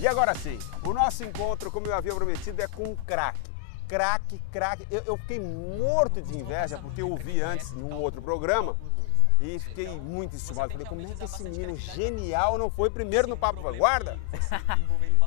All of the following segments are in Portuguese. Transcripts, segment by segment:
E agora sim, o nosso encontro, como eu havia prometido, é com um craque. Craque. Eu fiquei morto de inveja porque eu o vi antes em um outro programa e fiquei muito estimado. Falei, como é que esse menino genial não foi primeiro no Papo Vanguarda?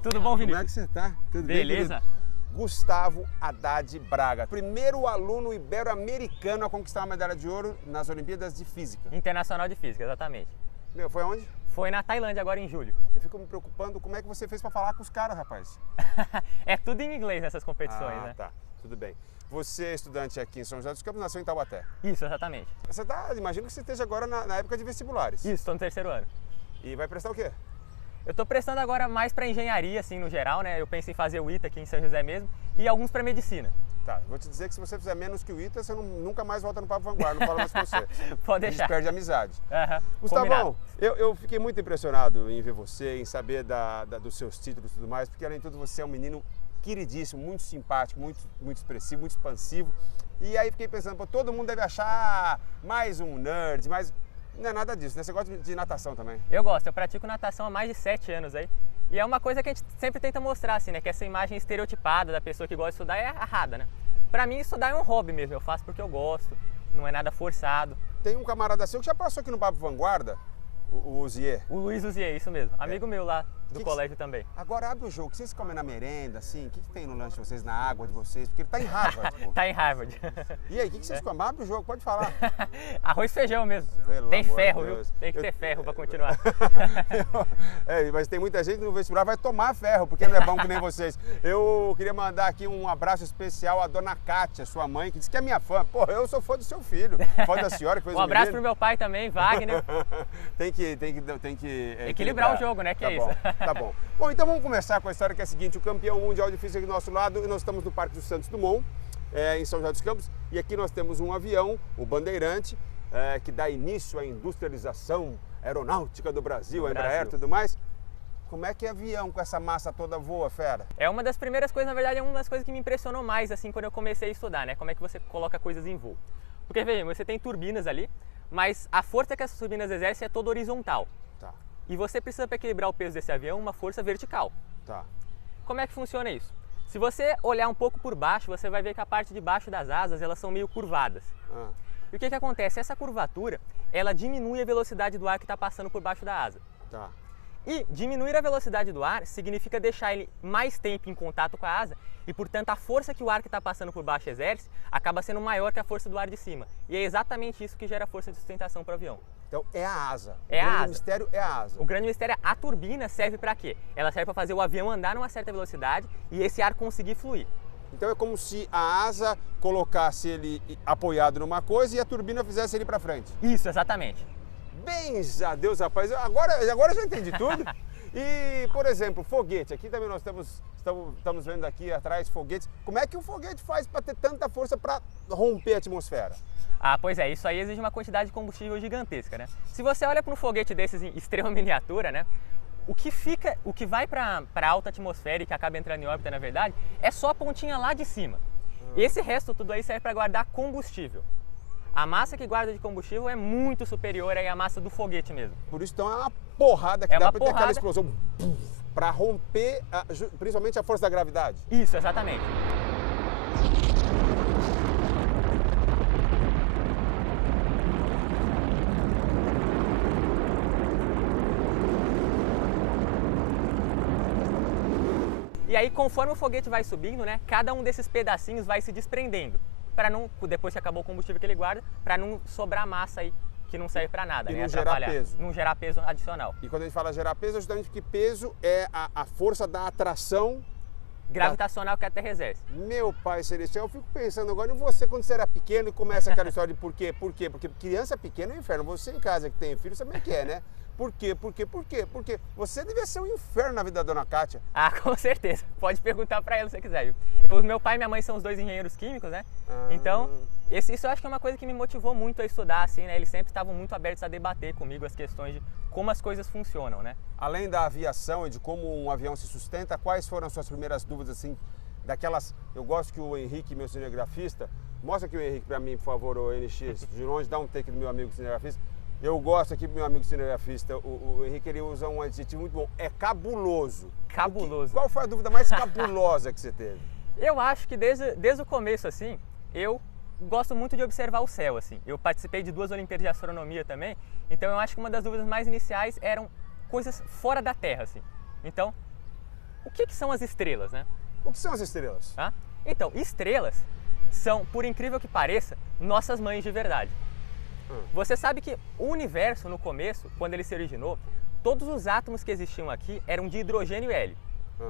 Tudo bom, Vinícius? Como é que você tá? Tudo Beleza? bem, Gustavo Haddad Braga, primeiro aluno ibero-americano a conquistar uma medalha de ouro nas Olimpíadas de Física. Internacional de Física, exatamente. Meu, foi aonde? Foi na Tailândia agora em julho. Eu fico me preocupando como é que você fez para falar com os caras, rapaz. É tudo em inglês nessas competições, né? Tá, tudo bem. Você é estudante aqui em São José dos Campos, nasceu em Taubaté. Isso, exatamente. Você imagino que você esteja agora na época de vestibulares. Isso, estou no terceiro ano. E vai prestar o quê? Eu estou prestando agora mais para engenharia, assim, no geral, né? Eu penso em fazer o ITA aqui em São José mesmo e alguns para medicina. Tá, vou te dizer que se você fizer menos que o ITA, você nunca mais volta no Papo Vanguarda, não falo mais com você. Pode deixar. A gente perde a amizade. Gustavão, Gustavão, eu fiquei muito impressionado em ver você, em saber dos seus títulos e tudo mais, porque além de tudo você é um menino queridíssimo, muito simpático, muito expressivo, muito expansivo. E aí fiquei pensando, pô, todo mundo deve achar mais um nerd, mais... Não é nada disso, né? Você gosta de natação também? Eu gosto, eu pratico natação há mais de 7 anos aí. E é uma coisa que a gente sempre tenta mostrar, assim, né? Que essa imagem estereotipada da pessoa que gosta de estudar é errada, né? Pra mim, estudar é um hobby mesmo, eu faço porque eu gosto, não é nada forçado. Tem um camarada seu que já passou aqui no Papo Vanguarda, o Uzier. O Luiz Uzier, isso mesmo, amigo meu lá do colégio também. Agora abre o jogo, o que vocês comem na merenda, assim? O que tem no lanche de vocês, na água de vocês? Porque ele tá em Harvard, pô. Tá em Harvard. E aí, o que vocês comem? Abre o jogo, pode falar. Arroz e feijão mesmo. Pelo tem amor ferro, de viu? Deus. Tem que ter ferro pra continuar. Mas tem muita gente que no vestibular vai tomar ferro, porque não é bom que nem vocês. Eu queria mandar aqui um abraço especial à dona Kátia, sua mãe, que disse que é minha fã. Pô, eu sou fã do seu filho, fã da senhora que fez Um abraço pro meu pai também, Wagner. Tem que equilibrar o jogo, né? Que tá é bom, isso. Tá bom. Bom, então vamos começar com a história que é a seguinte: o campeão mundial de física aqui do nosso lado, e nós estamos no Parque dos Santos Dumont, em São José dos Campos, e aqui nós temos um avião, o Bandeirante, que dá início à industrialização aeronáutica do Brasil, a Embraer e tudo mais. Como é que avião com essa massa toda voa, fera? É uma das primeiras coisas, na verdade, é uma das coisas que me impressionou mais, assim, quando eu comecei a estudar, né? Como é que você coloca coisas em voo. Porque, veja, você tem turbinas ali, mas a força que essas turbinas exercem é toda horizontal. Tá. E você precisa, para equilibrar o peso desse avião, uma força vertical. Tá. Como é que funciona isso? Se você olhar um pouco por baixo, você vai ver que a parte de baixo das asas, elas são meio curvadas. E o que acontece? Essa curvatura, ela diminui a velocidade do ar que está passando por baixo da asa. Tá. E diminuir a velocidade do ar significa deixar ele mais tempo em contato com a asa e, portanto, a força que o ar que está passando por baixo exerce acaba sendo maior que a força do ar de cima. E é exatamente isso que gera força de sustentação para o avião. Então é a asa. É a asa. O grande mistério é a asa. O grande mistério é a turbina serve para quê? Ela serve para fazer o avião andar numa certa velocidade e esse ar conseguir fluir. Então é como se a asa colocasse ele apoiado numa coisa e a turbina fizesse ele para frente. Isso, exatamente. Bens a Deus, rapaz. Agora eu já entendi tudo. E, por exemplo, foguete. Aqui também nós estamos vendo aqui atrás foguetes. Como é que o foguete faz para ter tanta força para romper a atmosfera? Ah, pois é, isso aí exige uma quantidade de combustível gigantesca, né? Se você olha para um foguete desses em extrema miniatura, né? O que vai para a alta atmosfera e que acaba entrando em órbita, na verdade, é só a pontinha lá de cima. Esse resto tudo aí serve para guardar combustível. A massa que guarda de combustível é muito superior aí à massa do foguete mesmo. Por isso, então, é uma porrada que É dá uma para ter aquela porrada. explosão para romper, principalmente a força da gravidade. Isso, exatamente. E aí, conforme o foguete vai subindo, né, cada um desses pedacinhos vai se desprendendo, para não, depois que acabou o combustível que ele guarda, para não sobrar massa aí que não serve para nada, E né, não gerar peso. Não gerar peso adicional. E quando a gente fala gerar peso, é justamente porque peso é a força da atração Gravitacional que a Terra exerce. Meu pai celestial, eu fico pensando agora em você quando você era pequeno e começa aquela história de por quê? Por quê? Porque criança pequena é um inferno. Você em casa que tem filho, sabe o que é, né? Por quê? Porque você devia ser um inferno na vida da dona Kátia. Ah, com certeza. Pode perguntar para ela se você quiser. Viu? O meu pai e minha mãe são os dois engenheiros químicos, né? Então, isso eu acho que é uma coisa que me motivou muito a estudar, assim, né? Eles sempre estavam muito abertos a debater comigo as questões de como as coisas funcionam, né? Além da aviação e de como um avião se sustenta, quais foram as suas primeiras dúvidas, assim, daquelas... Eu gosto que o Henrique, meu cinegrafista, mostra aqui o Henrique para mim, por favor, o NX, de longe, dá um take do meu amigo cinegrafista. Eu gosto aqui, meu amigo cinegrafista, o Henrique, ele usa um adjetivo muito bom, é cabuloso. Cabuloso. Qual foi a dúvida mais cabulosa que você teve? Eu acho que desde o começo, assim, eu gosto muito de observar o céu, assim. Eu participei de 2 Olimpíadas de Astronomia também, então eu acho que uma das dúvidas mais iniciais eram coisas fora da Terra, assim. Então, o que são as estrelas, né? O que são as estrelas? Tá? Então, estrelas são, por incrível que pareça, nossas mães de verdade. Você sabe que o universo, no começo, quando ele se originou, todos os átomos que existiam aqui eram de hidrogênio e hélio.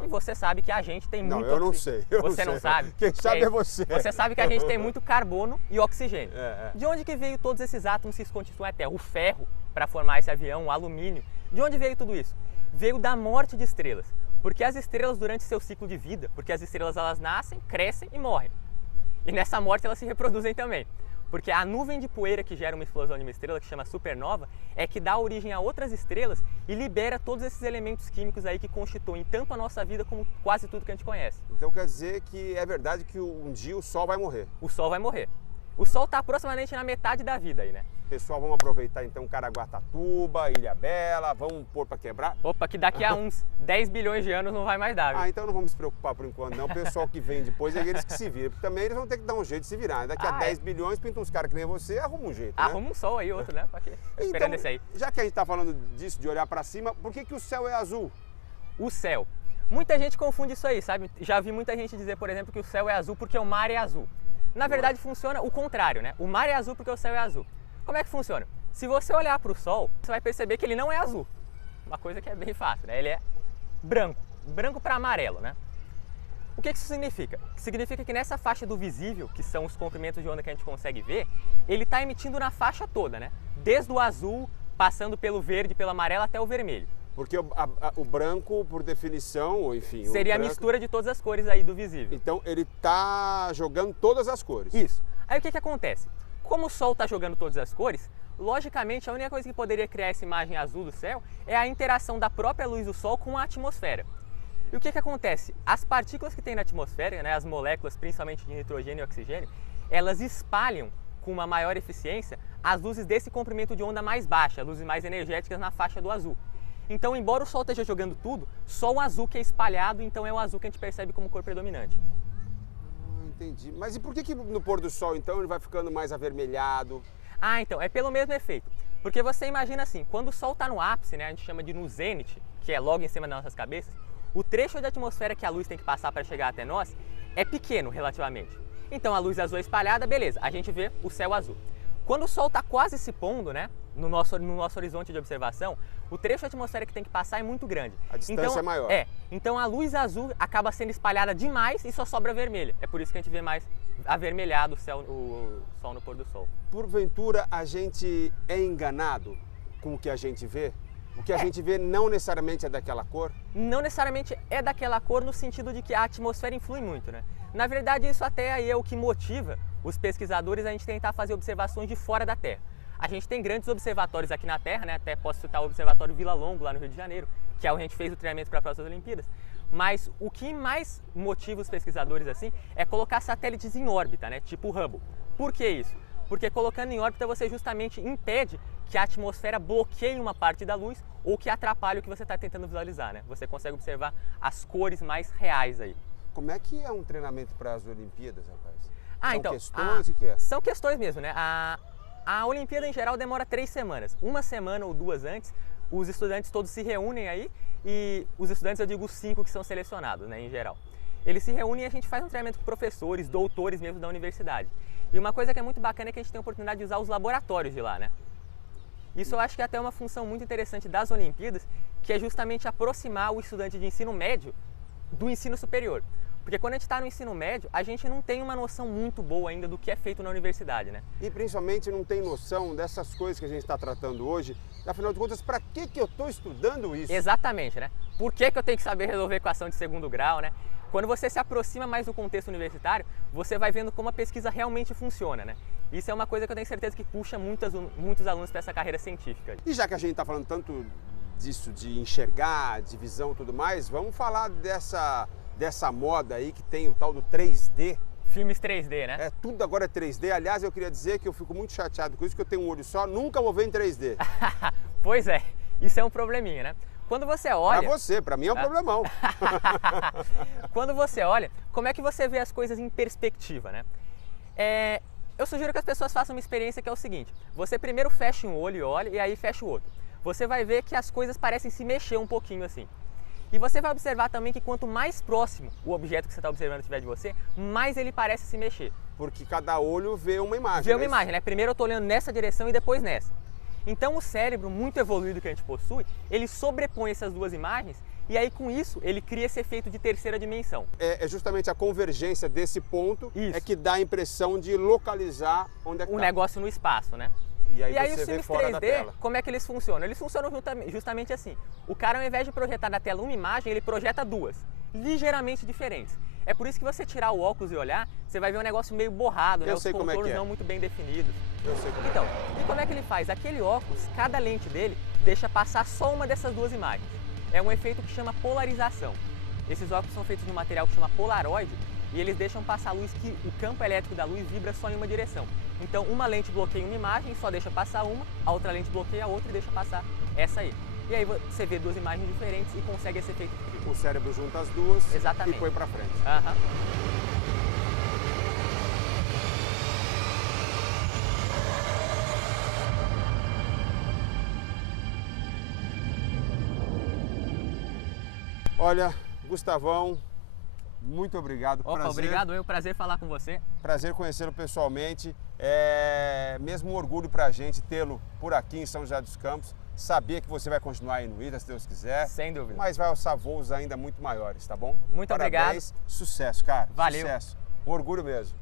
E você sabe que a gente tem muito... Não, eu não sei. Você não sabe? Quem sabe é você. Você sabe que a gente tem muito carbono e oxigênio. De onde que veio todos esses átomos que se constituem a Terra? O ferro, para formar esse avião, o alumínio. De onde veio tudo isso? Veio da morte de estrelas. Porque as estrelas, durante seu ciclo de vida, porque as estrelas elas nascem, crescem e morrem. E nessa morte elas se reproduzem também. Porque a nuvem de poeira que gera uma explosão de uma estrela, que chama supernova, é que dá origem a outras estrelas e libera todos esses elementos químicos aí que constituem tanto a nossa vida como quase tudo que a gente conhece. Então quer dizer que é verdade que um dia o Sol vai morrer? O Sol vai morrer. O Sol está aproximadamente na metade da vida aí, né? Pessoal, vamos aproveitar então Caraguatatuba, Ilhabela, vamos pôr para quebrar? Opa, que daqui a uns 10 bilhões de anos não vai mais dar, viu? Então não vamos se preocupar por enquanto não, o pessoal que vem depois é eles que se viram, porque também eles vão ter que dar um jeito de se virar, daqui a 10 bilhões pinta uns caras que nem você, arruma um jeito, né? Arruma um Sol aí, outro, né? Esperando esse aí. Já que a gente está falando disso, de olhar para cima, por que o céu é azul? O céu. Muita gente confunde isso aí, sabe? Já vi muita gente dizer, por exemplo, que o céu é azul porque o mar é azul. Na verdade funciona o contrário, né? O mar é azul porque o céu é azul. Como é que funciona? Se você olhar para o Sol, você vai perceber que ele não é azul. Uma coisa que é bem fácil, né? Ele é branco, branco para amarelo, né? O que isso significa? Significa que nessa faixa do visível, que são os comprimentos de onda que a gente consegue ver, ele está emitindo na faixa toda, né? Desde o azul, passando pelo verde, pelo amarelo até o vermelho. Porque o branco, por definição, ou enfim... Seria a mistura de todas as cores aí do visível. Então ele está jogando todas as cores. Isso. Aí o que acontece? Como o Sol está jogando todas as cores, logicamente a única coisa que poderia criar essa imagem azul do céu é a interação da própria luz do Sol com a atmosfera. E o que acontece? As partículas que tem na atmosfera, né, as moléculas, principalmente de nitrogênio e oxigênio, elas espalham com uma maior eficiência as luzes desse comprimento de onda mais baixa, luzes mais energéticas na faixa do azul. Então, embora o Sol esteja jogando tudo, só o azul que é espalhado, então é o azul que a gente percebe como cor predominante. Entendi. Mas e por que no pôr do Sol, então, ele vai ficando mais avermelhado? Então, é pelo mesmo efeito. Porque você imagina assim, quando o Sol está no ápice, né, a gente chama de no zênite, que é logo em cima das nossas cabeças, o trecho da atmosfera que a luz tem que passar para chegar até nós é pequeno relativamente. Então, a luz azul é espalhada, beleza, a gente vê o céu azul. Quando o Sol está quase se pondo, né, no nosso horizonte de observação, o trecho da atmosfera que tem que passar é muito grande. A distância é maior. Então a luz azul acaba sendo espalhada demais e só sobra vermelha. É por isso que a gente vê mais avermelhado o Sol no pôr do Sol. Porventura a gente é enganado com o que a gente vê? O que a gente vê não necessariamente é daquela cor? Não necessariamente é daquela cor no sentido de que a atmosfera influi muito, né? Na verdade, isso até aí é o que motiva os pesquisadores a gente tentar fazer observações de fora da Terra. A gente tem grandes observatórios aqui na Terra, né? Até posso citar o Observatório Vila Longo, lá no Rio de Janeiro, que é onde a gente fez o treinamento para as próximas Olimpíadas. Mas o que mais motiva os pesquisadores assim é colocar satélites em órbita, né? Tipo o Hubble. Por que isso? Porque colocando em órbita você justamente impede que a atmosfera bloqueie uma parte da luz ou que atrapalhe o que você está tentando visualizar, né? Você consegue observar as cores mais reais aí. Como é que é um treinamento para as Olimpíadas, rapaz? São então, questões e que é? São questões mesmo, né? A Olimpíada em geral demora 3 semanas. Uma semana ou 2 antes, os estudantes todos se reúnem aí e os estudantes, eu digo os 5 que são selecionados, né, em geral. Eles se reúnem e a gente faz um treinamento com professores, doutores mesmo da universidade. E uma coisa que é muito bacana é que a gente tem a oportunidade de usar os laboratórios de lá, né? Isso eu acho que é até uma função muito interessante das Olimpíadas, que é justamente aproximar o estudante de ensino médio do ensino superior. Porque quando a gente está no ensino médio, a gente não tem uma noção muito boa ainda do que é feito na universidade, né? E principalmente não tem noção dessas coisas que a gente está tratando hoje. Afinal de contas, para que eu estou estudando isso? Exatamente, né? Por que eu tenho que saber resolver equação de segundo grau, né? Quando você se aproxima mais do contexto universitário, você vai vendo como a pesquisa realmente funciona, né? Isso é uma coisa que eu tenho certeza que puxa muitos alunos para essa carreira científica. E já que a gente está falando tanto disso, de enxergar, de visão e tudo mais, vamos falar dessa moda aí que tem o tal do 3D Filmes 3D, né? Tudo agora é 3D. Aliás, eu queria dizer que eu fico muito chateado com isso, que eu tenho um olho só, nunca vou ver em 3D. Pois é, isso é um probleminha, né? Quando você olha... Pra você, pra mim é um problemão. Quando você olha, como é que você vê as coisas em perspectiva, né? Eu sugiro que as pessoas façam uma experiência que é o seguinte: você primeiro fecha um olho e olha, e aí fecha o outro. Você vai ver que as coisas parecem se mexer um pouquinho assim. E você vai observar também que quanto mais próximo o objeto que você está observando estiver de você, mais ele parece se mexer. Porque cada olho vê uma imagem. Vê uma imagem, né? Primeiro eu estou olhando nessa direção e depois nessa. Então o cérebro muito evoluído que a gente possui, ele sobrepõe essas duas imagens e aí com isso ele cria esse efeito de terceira dimensão. É justamente a convergência desse ponto que dá a impressão de localizar onde é que o negócio no espaço, né? E aí os você vê filmes fora 3D, da tela. como é que eles funcionam? Eles funcionam justamente assim. O cara, ao invés de projetar na tela uma imagem, ele projeta duas, ligeiramente diferentes. É por isso que você tirar o óculos e olhar, você vai ver um negócio meio borrado, né? Os contornos não muito bem definidos. Eu sei como então, e como é que ele faz? Aquele óculos, cada lente dele deixa passar só uma dessas duas imagens. É um efeito que chama polarização. Esses óculos são feitos de um material que chama polaroide e eles deixam passar luz que o campo elétrico da luz vibra só em uma direção. Então, uma lente bloqueia uma imagem, só deixa passar uma, a outra lente bloqueia a outra e deixa passar essa aí. E aí você vê duas imagens diferentes e consegue esse efeito. O cérebro junta as duas Exatamente. E põe pra frente. Aham. Olha, Gustavão, muito obrigado. Opa, obrigado, prazer falar com você. Prazer conhecê-lo pessoalmente. É mesmo um orgulho pra gente tê-lo por aqui em São José dos Campos. Saber que você vai continuar aí no ITA, se Deus quiser. Sem dúvida. Mas vai alçar voos ainda muito maiores, tá bom? Muito obrigado. Sucesso, cara. Valeu. Sucesso. Um orgulho mesmo.